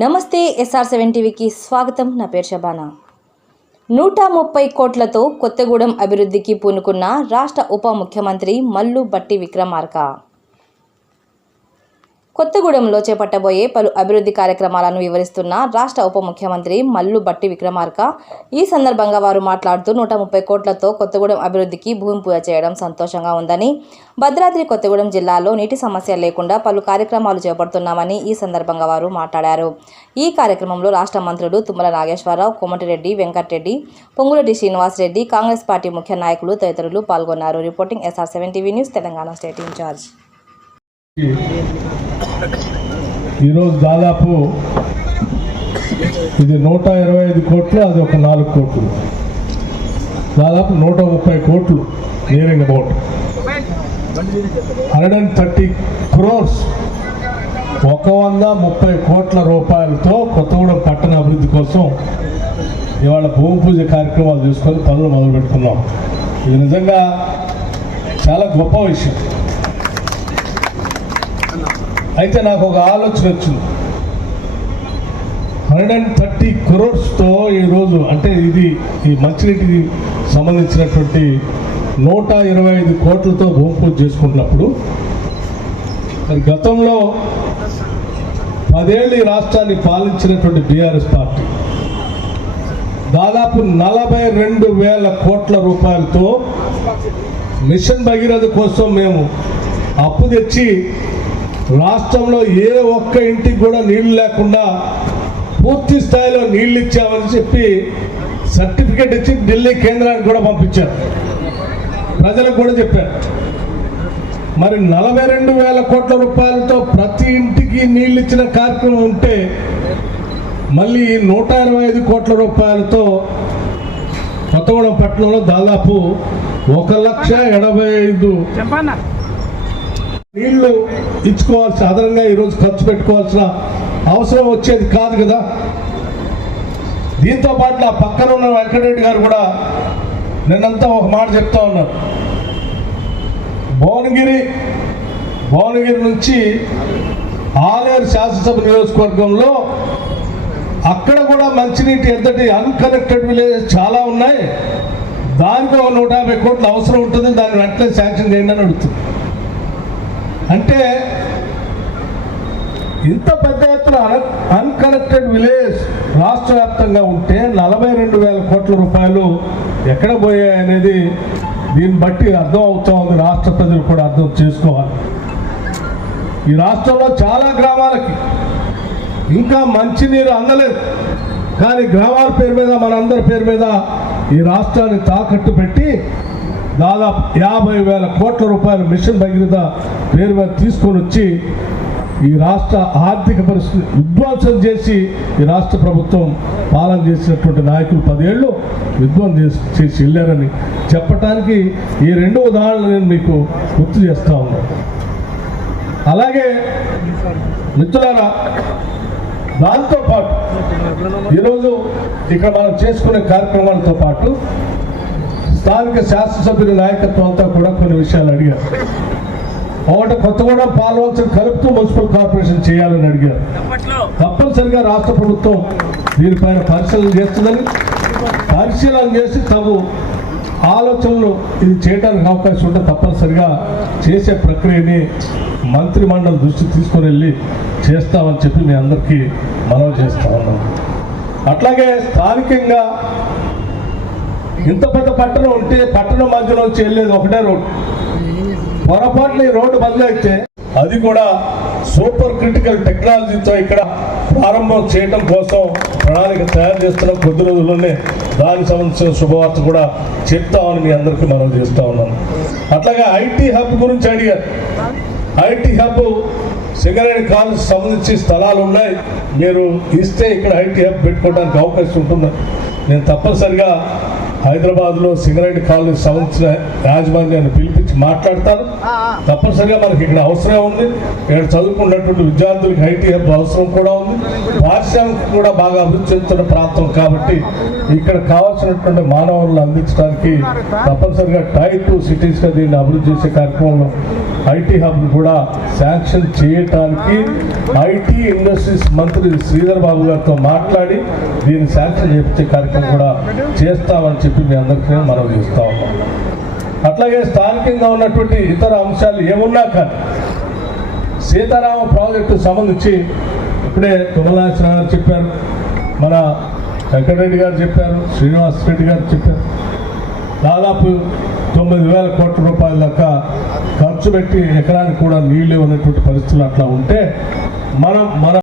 నమస్తే SR seven టీవీకి స్వాగతం. నా పేరు షబానా. నూట ముప్పై కోట్లతో కొత్తగూడెం అభివృద్ధికి పూనుకున్న రాష్ట్ర ఉప ముఖ్యమంత్రి మల్లు బట్టి విక్రమార్క. కొత్తగూడెంలో చేపట్టబోయే పలు అభివృద్ధి కార్యక్రమాలను వివరిస్తున్న రాష్ట్ర ఉప ముఖ్యమంత్రి మల్లు బట్టి విక్రమార్క. ఈ సందర్భంగా వారు మాట్లాడుతూ నూట ముప్పై కోట్లతో కొత్తగూడెం అభివృద్ధికి భూమి పూజ చేయడం సంతోషంగా ఉందని భద్రాద్రి కొత్తగూడెం జిల్లాలో నీటి సమస్య లేకుండా పలు కార్యక్రమాలు చేపడుతున్నామని ఈ సందర్భంగా వారు మాట్లాడారు. ఈ కార్యక్రమంలో రాష్ట్ర మంత్రులు తుమ్మల నాగేశ్వరరావు కోమటిరెడ్డి వెంకటరెడ్డి పొంగులటి శ్రీనివాసరెడ్డి కాంగ్రెస్ పార్టీ ముఖ్య నాయకులు తదితరులు పాల్గొన్నారు. Reporting SR seven TV news Telangana state incharge. ఈరోజు దాదాపు ఇది నూట ఇరవై ఐదు కోట్లు అది ఒక నాలుగు కోట్లు. దాదాపు నూట ముప్పై కోట్లు nearing about hundred and thirty crores ఒక వంద ముప్పై కోట్ల రూపాయలతో కొత్తగూడెం పట్టణ అభివృద్ధి కోసం ఇవాళ భూమి పూజ కార్యక్రమాలు చూసుకొని పనులు మొదలు పెట్టుకున్నాం ఇది నిజంగా చాలా గొప్ప విషయం. అయితే నాకు ఒక ఆలోచన వచ్చింది. హండ్రెడ్ అండ్ థర్టీ క్రోర్స్తో ఈరోజు అంటే ఇది ఈ మంచినీటికి సంబంధించినటువంటి నూట ఇరవై ఐదు కోట్లతో భూమి పూజ చేసుకుంటున్నప్పుడు మరి గతంలో పదేళ్ళు ఈ రాష్ట్రాన్ని పాలించినటువంటి బీఆర్ఎస్ పార్టీ దాదాపు నలభై రెండు వేల కోట్ల రూపాయలతో మిషన్ భగీరథ కోసం మేము అప్పు తెచ్చి రాష్ట్రంలో ఏ ఒక్క ఇంటికి కూడా నీళ్ళు లేకుండా పూర్తి స్థాయిలో నీళ్ళు ఇచ్చామని చెప్పి సర్టిఫికేట్ ఇచ్చి ఢిల్లీ కేంద్రానికి కూడా పంపించారు. ప్రజలకు కూడా చెప్పారు. మరి నలభై రెండు వేల కోట్ల రూపాయలతో ప్రతి ఇంటికి నీళ్ళు ఇచ్చిన కార్యక్రమం ఉంటే మళ్ళీ నూట ఇరవై ఐదు కోట్ల రూపాయలతో కొత్తగూడెం పట్టణంలో దాదాపు ఒక లక్ష ఎనభై ఐదు చెప్పన్నా? నీళ్ళు ఇచ్చుకోవాల్సిన అదనంగా ఈరోజు ఖర్చు పెట్టుకోవాల్సిన అవసరం వచ్చేది కాదు కదా. దీంతో పాటు నా పక్కన ఉన్న వెంకటరెడ్డి గారు కూడా నిన్నంతా ఒక మాట చెప్తా ఉన్నారు. భువనగిరి భువనగిరి నుంచి ఆలేరు శాసనసభ నియోజకవర్గంలో అక్కడ కూడా మంచినీటి ఎంతటి అన్కనెక్టెడ్ విలేజెస్ చాలా ఉన్నాయి. దానికి ఒక నూట యాభై కోట్లు అవసరం ఉంటుంది దాన్ని వెంటనే శాంక్షన్ చేయండి అని అడుగుతుంది. అంటే ఇంత పెద్ద ఎత్తున అన్కనెక్టెడ్ విలేజ్ రాష్ట్ర వ్యాప్తంగా ఉంటే నలభై రెండు వేల కోట్ల రూపాయలు ఎక్కడ పోయాయి అనేది దీన్ని బట్టి అర్థం అవుతా ఉంది. రాష్ట్ర ప్రజలు కూడా అర్థం చేసుకోవాలి. ఈ రాష్ట్రంలో చాలా గ్రామాలకి ఇంకా మంచినీరు అందలేదు. కానీ గ్రామాల పేరు మీద మనందరి పేరు మీద ఈ రాష్ట్రాన్ని తాకట్టు పెట్టి దాదాపు యాభై వేల కోట్ల రూపాయలు మిషన్ భగీరథ పేరు మీద తీసుకొని వచ్చి ఈ రాష్ట్ర ఆర్థిక పరిస్థితి విధ్వంసం చేసి ఈ రాష్ట్ర ప్రభుత్వం పాలన చేసినటువంటి నాయకులు పదేళ్ళు విధ్వంసం చేసి చేసి వెళ్ళారని చెప్పటానికి ఈ రెండు ఉదాహరణలు నేను మీకు గుర్తు చేస్తా ఉన్నాను అలాగే మిత్రులారా దాంతోపాటు ఈరోజు ఇక్కడ మనం చేసుకునే కార్యక్రమాలతో పాటు స్థానిక శాసనసభ్యుల నాయకత్వం అంతా కూడా కొన్ని విషయాలు అడిగారు. ఒకటి కొత్తగూడెం పాలవలసిన కలుపుతూ మున్సిపల్ కార్పొరేషన్ చేయాలని అడిగారు. తప్పనిసరిగా రాష్ట్ర ప్రభుత్వం దీనిపైన పరిశీలన చేస్తుందని పరిశీలన చేసి తగు ఆలోచనలు ఇది చేయడానికి అవకాశం ఉంటే తప్పనిసరిగా చేసే ప్రక్రియని మంత్రి మండలి దృష్టి తీసుకొని వెళ్ళి చేస్తామని చెప్పి మీ అందరికీ మనవి చేస్తా ఉన్నాం. అట్లాగే స్థానికంగా ఇంత పెద్ద పట్టణం ఉంటే పట్టణం మధ్యలో నుంచి వెళ్ళేది ఒకటే రోడ్డు పొరపాటున ఈ రోడ్డు బదులైతే అది కూడా సూపర్ క్రిటికల్ టెక్నాలజీతో ఇక్కడ ప్రారంభం చేయడం కోసం ప్రణాళిక తయారు చేస్తున్న కొద్ది రోజుల్లోనే దానికి సంబంధించిన శుభవార్త కూడా చెప్తామని మీ అందరికీ మనం చేస్తూ ఉన్నాను. అట్లాగే ఐటీ హబ్ గురించి అడిగారు. ఐటీ హబ్ సింగరేణి కాలేజ్ సంబంధించి స్థలాలు ఉన్నాయి. మీరు ఇస్తే ఇక్కడ ఐటీ హబ్ పెట్టుకోవడానికి అవకాశం ఉంటుంది. నేను తప్పనిసరిగా హైదరాబాద్లో సింగరేణి కాలేజ్ సంబంధించిన యాజమాన్యాన్ని పిలిపించి మాట్లాడతాను తప్పనిసరిగా మనకి ఇక్కడ అవసరం ఉంది. ఇక్కడ చదువుకున్నటువంటి విద్యార్థులకు ఐటీ హబ్ అవసరం కూడా ఉంది. పారిశ్రామిక కూడా బాగా అభివృద్ధి చెందుతున్న ప్రాంతం కాబట్టి ఇక్కడ కావాల్సినటువంటి మానవులను అందించడానికి తప్పనిసరిగా టై టూ సిటీస్గా దీన్ని అభివృద్ధి చేసే కార్యక్రమంలో ఐటీ హబ్ కూడా శాంక్షన్ చేయటానికి ఐటీ ఇండస్ట్రీస్ మంత్రి శ్రీధర్ బాబు గారితో మాట్లాడి దీన్ని శాంక్షన్ చేయించే కార్యక్రమం కూడా చేస్తామని చెప్పి మీ అందరికీ మనం చేస్తా ఉన్నాం. అట్లాగే స్థానికంగా ఉన్నటువంటి ఇతర అంశాలు ఏమున్నా కానీ సీతారామ ప్రాజెక్టు సంబంధించి ఇప్పుడే తుమ్మలాశ్వర గారు చెప్పారు మన వెంకటరెడ్డి గారు చెప్పారు శ్రీనివాస్ రెడ్డి గారు చెప్పారు. దాదాపు తొమ్మిది వేల కోట్ల రూపాయల దాకా ఖర్చు పెట్టి ఎకరానికి కూడా నీళ్ళు ఉన్నటువంటి పరిస్థితులు అట్లా ఉంటే మనం మన